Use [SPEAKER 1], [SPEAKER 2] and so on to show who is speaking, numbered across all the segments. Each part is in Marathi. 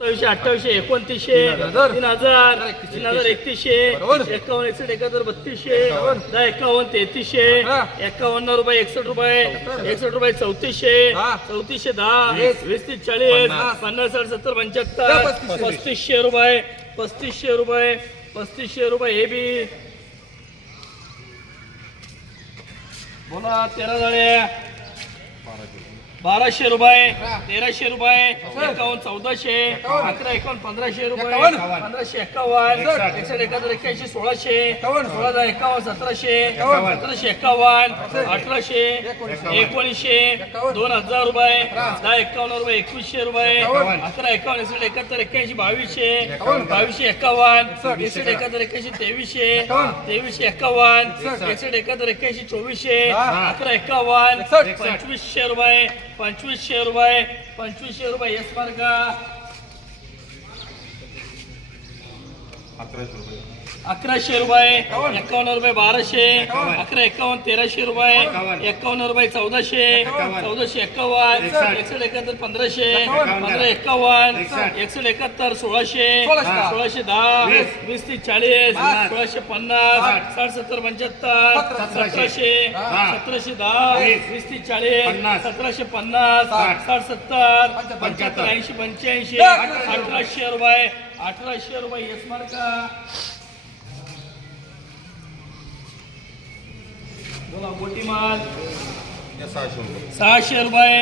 [SPEAKER 1] सत्तावीसशे अठ्ठावीसशे एकोणतीसशे तीन हजार. तीन हजार एकतीसशे एकावन्न एकसष्ट एकाहत्तर बत्तीसशे दहा एकावन्न तेहतीसशे एकावन्न रुपये एकसष्ट रुपये एकसष्ट रुपये चौतीसशे चौतीसशे दहा वीस. तीस चाळीस पन्नास. साठ सत्तर पंच्याहत्तर पस्तीसशे रुपये पस्तीसशे रुपये पस्तीसशे रुपये हे बी. बोला तेरा झाले बाराशे रुपये तेराशे रुपये एकावन्न. चौदाशे अकरा एकावन्न पंधराशे रुपये पंधराशे एकावन्न. एकसष्ट. एकाहत्तर एक्क्याऐंशी सोळाशे सोळा दहा एकावन्न सतराशे सतराशे एकावन्न अठराशे एकोणीसशे. दोन हजार रुपये दहा एकावन्न रुपये एकवीसशे रुपये अकरा एकावन्न एकसष्ट एकाहत्तर एक्क्याऐंशी बावीसशे बावीसशे एकावन्न. एकसष्ट. एकाहत्तर एक्क्याऐंशी तेवीसशे तेवीसशे एकावन्न. एकसष्ट. एकाहत्तर एक्क्याऐंशी चोवीसशे अकरा एकावन्न. पंचवीसशे रुपये पंचवीसशे रुपये पंचवीसशे रुपये एस मार्ग अकराशे रुपये. एकावन्न. रुपये बाराशे अकरा एकावन्न तेराशे रुपये एकावन्न. रुपये चौदाशे चौदाशे एकावन्न एकसष्ट. एकाहत्तर पंधराशे पंधरा एकावन्न एकसष्ट. एकाहत्तर सोळाशे सोळाशे दहा. वीस. तीस चाळीस सोळाशे पन्नास साठ. सत्तर पंच्याहत्तर सतराशे. सतराशे दहा. वीस. तीस चाळीस सतराशे पन्नास साठ. सत्तर पंच्याहत्तर. ऐंशी पंच्याऐंशी अठराशे रुपये. अठराशे रुपये येस मार्का बोला मोठी सहाशे रुपये.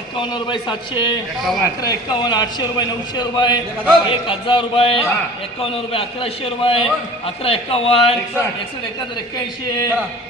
[SPEAKER 1] एकावन्न रुपये सातशे अकरा एकावन्न आठशे रुपये नऊशे रुपये एक हजार रुपये एकावन्न रुपये अकराशे रुपये अकरा एकावन्न एकसष्ट एकाहत्तर एक्क्याऐंशी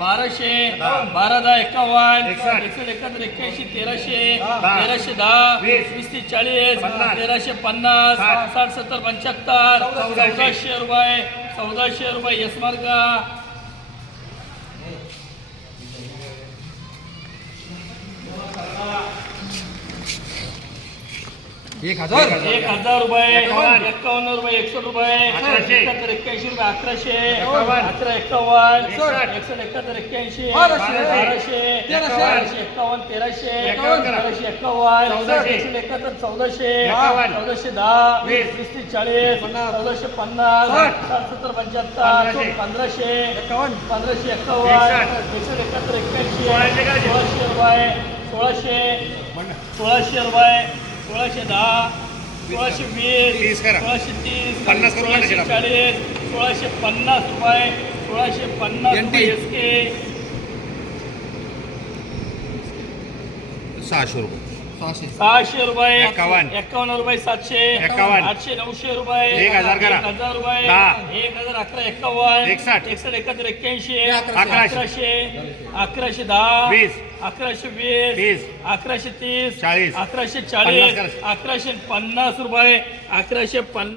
[SPEAKER 1] बाराशे बारा दहा एकावन्न एकसष्ट एकाहत्तर एक्क्याऐंशी तेराशे तेराशे दहा वीस ते चाळीस तेराशे पन्नास साठ सत्तर पंच्याहत्तर चौदाशे रुपये चौदाशे रुपये यस
[SPEAKER 2] एक हजार.
[SPEAKER 1] एक हजार रुपये. एकावन्न रुपये एकशे रुपये. एकाहत्तर एक्क्याऐंशी रुपये अकराशे अकरा एकावन्न. एकसष्ट. एकाहत्तर एक्क्याऐंशी. बाराशे. तेराशे. एकावन्न तेराशे. तेराशे एकावन्न. एकशे एकाहत्तर चौदाशे. चौदाशे दहा. वीस. तीस चाळीस. चौदाशे पन्नास. सत्तर पंच्याहत्तर. पंधराशे. पंधराशे. एकावन्न. एकशे एकाहत्तर एक्क्याऐंशी. सोळाशे रुपये. सोळाशे. सोळाशे रुपये. सोळाशे दहा सोळाशे वीस. सोळाशे तीस
[SPEAKER 2] पन्नास
[SPEAKER 1] सोळाशे. चाळीस सोळाशे पन्नास रुपये सोळाशे पन्नास. रुपये एस के
[SPEAKER 2] सहाशे रुपये सहाशे
[SPEAKER 1] रुपये
[SPEAKER 2] एकावन्न.
[SPEAKER 1] एकावन्न रुपये सातशे
[SPEAKER 2] एकावन्न.
[SPEAKER 1] आठशे नऊशे रुपये
[SPEAKER 2] एक हजार करा.
[SPEAKER 1] एक हजार रुपये. एक हजार अकरा एकावन्न
[SPEAKER 2] एकसष्ट.
[SPEAKER 1] एकसष्ट एकाहत्तर एक्क्याऐंशी.
[SPEAKER 2] अकराशे
[SPEAKER 1] अकराशे दहा
[SPEAKER 2] वीस.
[SPEAKER 1] अकराशे वीस
[SPEAKER 2] तीस.
[SPEAKER 1] अकराशे तीस
[SPEAKER 2] चाळीस.
[SPEAKER 1] अकराशे चाळीस
[SPEAKER 2] करा.
[SPEAKER 1] अकराशे पन्नास रुपये अकराशे पन्नास